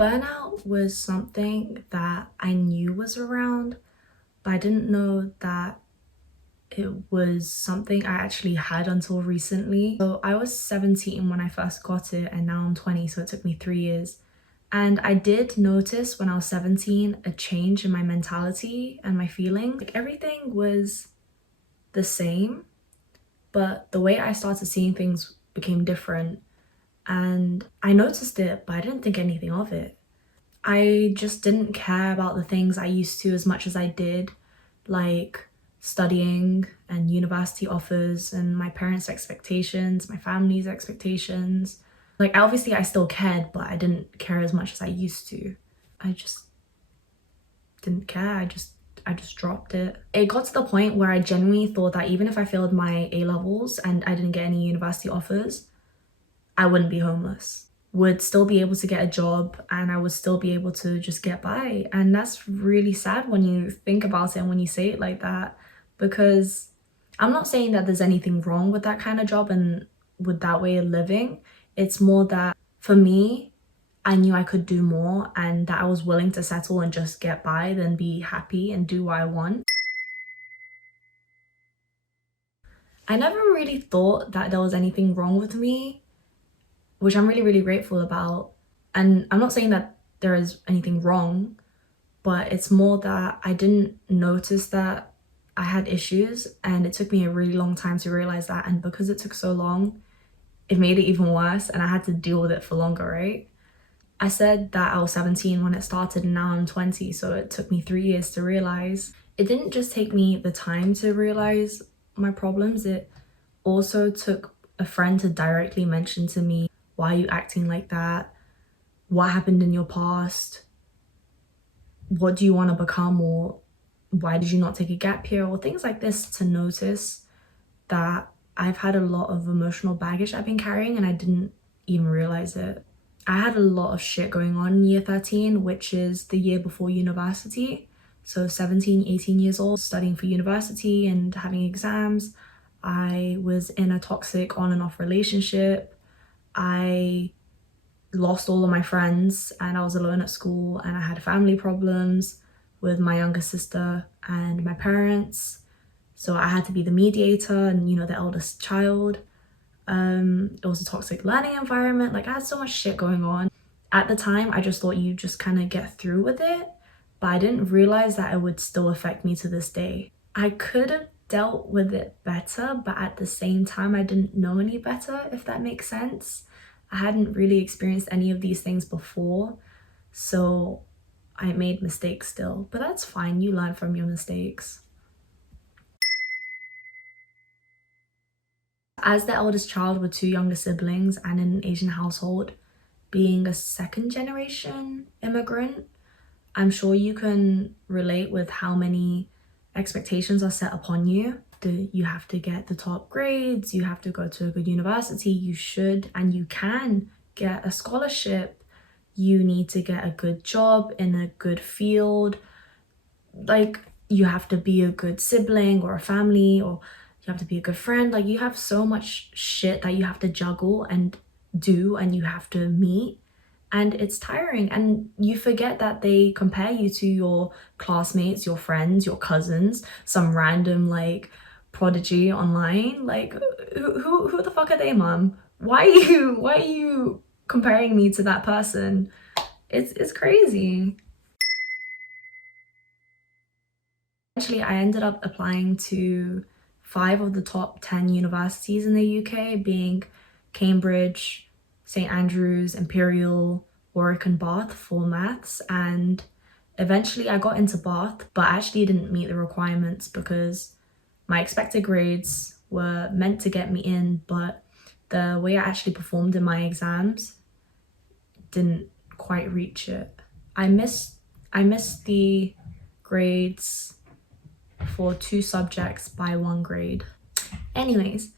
Burnout was something that I knew was around, but I didn't know that it was something I actually had until recently. So I was 17 when I first got it, and now I'm 20, so it took me 3 years. And I did notice when I was 17 a change in my mentality and my feelings. Like everything was the same, but the way I started seeing things became different. And I noticed it, but I didn't think anything of it. I just didn't care about the things I used to as much as I did, like studying and university offers and my parents' expectations, my family's expectations. Like obviously I still cared, but I didn't care as much as I used to. I just didn't care. I just dropped it. It got to the point where I genuinely thought that even if I failed my A levels and I didn't get any university offers, I wouldn't be homeless. Would still be able to get a job and I would still be able to just get by. And that's really sad when you think about it and when you say it like that, because I'm not saying that there's anything wrong with that kind of job and with that way of living. It's more that for me, I knew I could do more and that I was willing to settle and just get by than be happy and do what I want. I never really thought that there was anything wrong with me, which I'm really, really grateful about. And I'm not saying that there is anything wrong, but it's more that I didn't notice that I had issues, and it took me a really long time to realize that. And because it took so long, it made it even worse and I had to deal with it for longer, right? I said that I was 17 when it started and now I'm 20, so it took me 3 years to realize. It didn't just take me the time to realize my problems, it also took a friend to directly mention to me, why are you acting like that? What happened in your past? What do you want to become? Or why did you not take a gap year? Or things like this, to notice that I've had a lot of emotional baggage I've been carrying and I didn't even realize it. I had a lot of shit going on in year 13, which is the year before university. So 17, 18 years old, studying for university and having exams. I was in a toxic on and off relationship. I lost all of my friends and I was alone at school, and I had family problems with my younger sister and my parents. So I had to be the mediator and, you know, the eldest child. It was a toxic learning environment. Like I had so much shit going on. At the time, I just thought you just kind of get through with it, but I didn't realize that it would still affect me to this day. I could have dealt with it better, but at the same time, I didn't know any better, if that makes sense. I hadn't really experienced any of these things before, so I made mistakes still, but that's fine. You learn from your mistakes. As the eldest child with two younger siblings and in an Asian household, being a second generation immigrant, I'm sure you can relate with how many expectations are set upon you. You have to get the top grades, you have to go to a good university, you should and you can get a scholarship, you need to get a good job in a good field, like you have to be a good sibling or a family, or you have to be a good friend. Like you have so much shit that you have to juggle and do and you have to meet, and it's tiring, and you forget that they compare you to your classmates, your friends, your cousins, some random like prodigy online. Like who the fuck are they, mom? Why are you comparing me to that person? It's crazy. Eventually I ended up applying to 5 of the top 10 universities in the UK, being Cambridge, St Andrews, Imperial, Warwick and Bath for maths, and eventually I got into Bath, but I actually didn't meet the requirements because my expected grades were meant to get me in, but the way I actually performed in my exams didn't quite reach it. I missed the grades for 2 subjects by 1 grade. Anyways,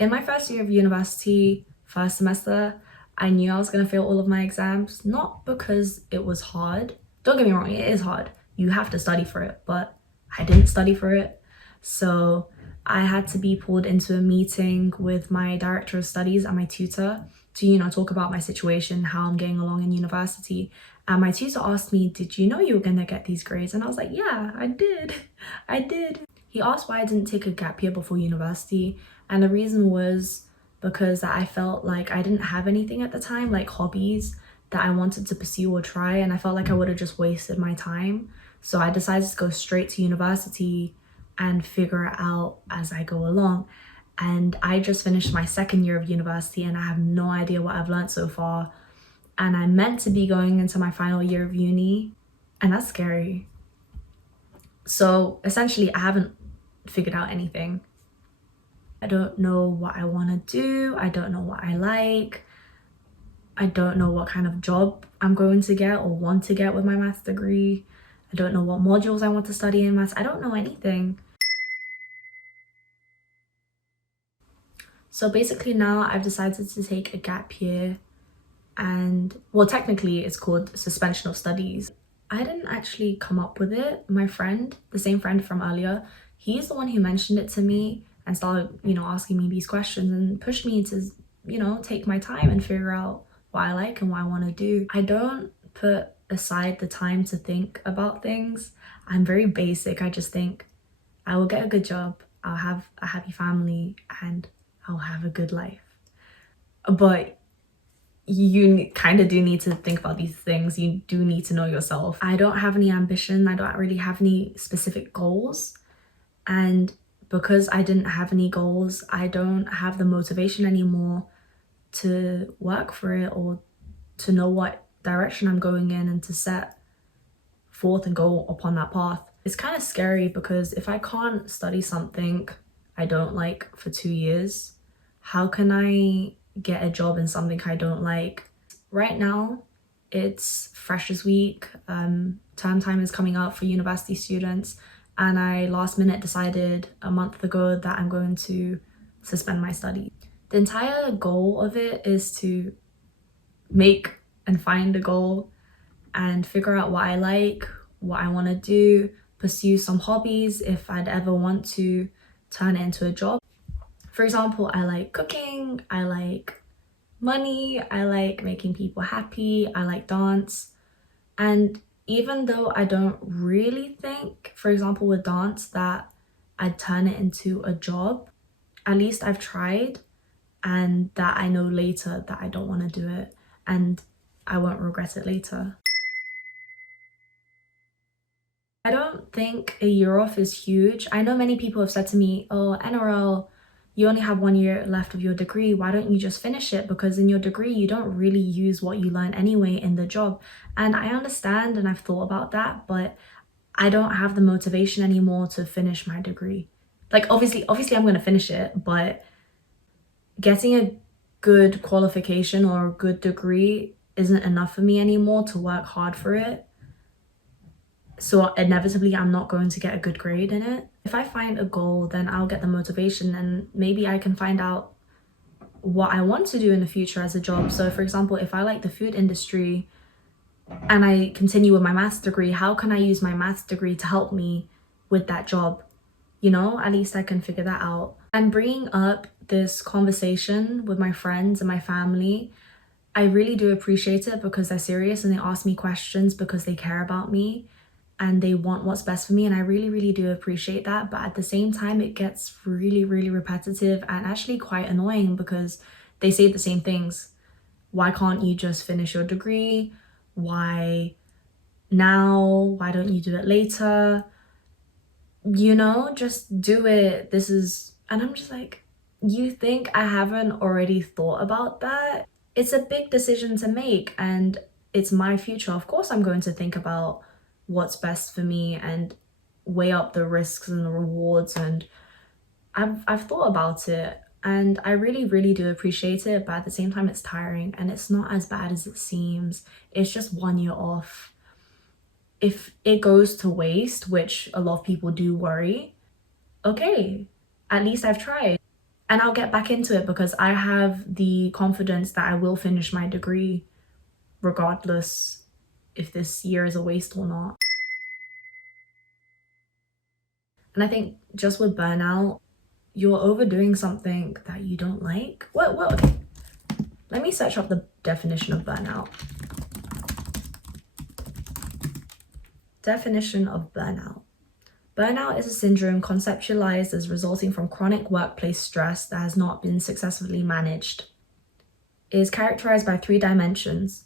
in my first year of university, first semester, I knew I was gonna fail all of my exams, not because it was hard. Don't get me wrong, it is hard. You have to study for it, but I didn't study for it. So I had to be pulled into a meeting with my director of studies and my tutor to, talk about my situation, how I'm getting along in university. And my tutor asked me, did you know you were gonna get these grades? And I was like, yeah, I did. I did. He asked why I didn't take a gap year before university. And the reason was because I felt like I didn't have anything at the time, like hobbies that I wanted to pursue or try. And I felt like I would have just wasted my time. So I decided to go straight to university and figure it out as I go along. And I just finished my second year of university and I have no idea what I've learned so far. And I'm meant to be going into my final year of uni, and that's scary. So essentially, I haven't figured out anything. I don't know what I want to do. I don't know what I like. I don't know what kind of job I'm going to get or want to get with my maths degree. I don't know what modules I want to study in maths. I don't know anything. So basically now I've decided to take a gap year, and well, technically it's called suspension of studies. I didn't actually come up with it. My friend, the same friend from earlier, he's the one who mentioned it to me and started, asking me these questions and pushed me to, take my time and figure out what I like and what I want to do. I don't put aside the time to think about things. I'm very basic. I just think I will get a good job, I'll have a happy family, and I'll have a good life. But you kind of do need to think about these things. You do need to know yourself. I don't have any ambition. I don't really have any specific goals. And because I didn't have any goals, I don't have the motivation anymore to work for it or to know what direction I'm going in and to set forth and go upon that path. It's kind of scary because if I can't study something I don't like for 2 years, how can I get a job in something I don't like? Right now, it's Freshers Week. Term time is coming up for university students, and I last minute decided a month ago that I'm going to suspend my studies. The entire goal of it is to make and find a goal and figure out what I like, what I want to do, pursue some hobbies if I'd ever want to turn it into a job. For example, I like cooking, I like money, I like making people happy, I like dance. And even though I don't really think, for example, with dance, that I'd turn it into a job, at least I've tried, and that I know later that I don't want to do it and I won't regret it later. I don't think a year off is huge. I know many people have said to me, oh, Enerel, you only have 1 year left of your degree. Why don't you just finish it? Because in your degree, you don't really use what you learn anyway in the job. And I understand and I've thought about that, but I don't have the motivation anymore to finish my degree. Like obviously I'm going to finish it, but getting a good qualification or a good degree isn't enough for me anymore to work hard for it. So inevitably I'm not going to get a good grade in it. If I find a goal, then I'll get the motivation and maybe I can find out what I want to do in the future as a job. So for example, if I like the food industry and I continue with my maths degree, how can I use my maths degree to help me with that job? At least I can figure that out. I'm bringing up this conversation with my friends and my family. I really do appreciate it because they're serious and they ask me questions because they care about me and they want what's best for me, and I really, really do appreciate that. But at the same time, it gets really, really repetitive and actually quite annoying because they say the same things. Why can't you just finish your degree? Why now? Why don't you do it later? Just do it. And I'm just like, you think I haven't already thought about that? It's a big decision to make and it's my future. Of course, I'm going to think about what's best for me and weigh up the risks and the rewards, and I've thought about it and I really, really do appreciate it, but at the same time it's tiring and it's not as bad as it seems. It's just 1 year off. If it goes to waste, which a lot of people do worry, okay, at least I've tried. And I'll get back into it because I have the confidence that I will finish my degree regardless if this year is a waste or not. And I think just with burnout, you're overdoing something that you don't like. Okay. Let me search up the definition of burnout. Definition of burnout. Burnout is a syndrome conceptualized as resulting from chronic workplace stress that has not been successfully managed. It is characterized by 3 dimensions: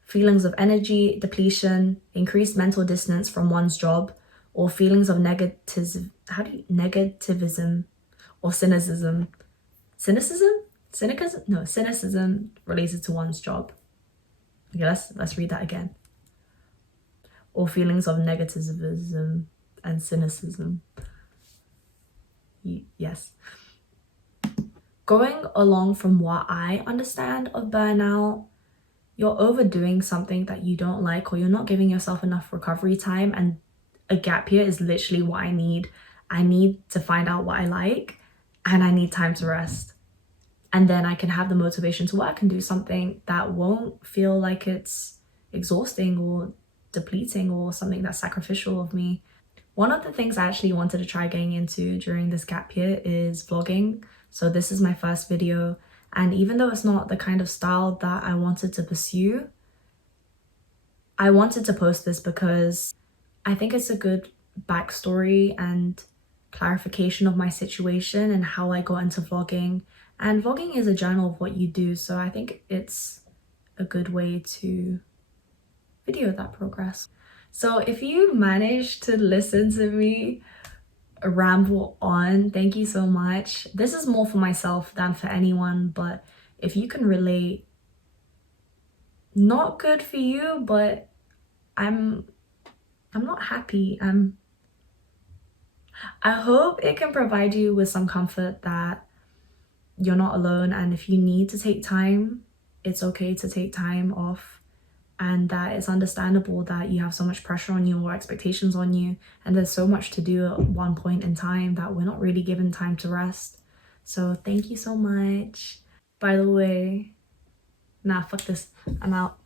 feelings of energy depletion, increased mental distance from one's job, or feelings of negativism or cynicism. Cynicism related to one's job. Okay, let's read that again. Or feelings of negativism and cynicism. Yes. Going along from what I understand of burnout, you're overdoing something that you don't like, or you're not giving yourself enough recovery time, and a gap year is literally what I need. I need to find out what I like, and I need time to rest. And then I can have the motivation to work and do something that won't feel like it's exhausting or depleting or something that's sacrificial of me. One of the things I actually wanted to try getting into during this gap year is vlogging. So this is my first video, and even though it's not the kind of style that I wanted to pursue, I wanted to post this because I think it's a good backstory and clarification of my situation and how I got into vlogging. And vlogging is a journal of what you do, so I think it's a good way to video that progress. So if you managed to listen to me ramble on, thank you so much. This is more for myself than for anyone, but if you can relate, not good for you, but I'm not happy. I hope it can provide you with some comfort that you're not alone, and if you need to take time, it's okay to take time off, and that it's understandable that you have so much pressure on you or expectations on you, and there's so much to do at one point in time that we're not really given time to rest. So thank you so much. By the way, nah, fuck this, I'm out.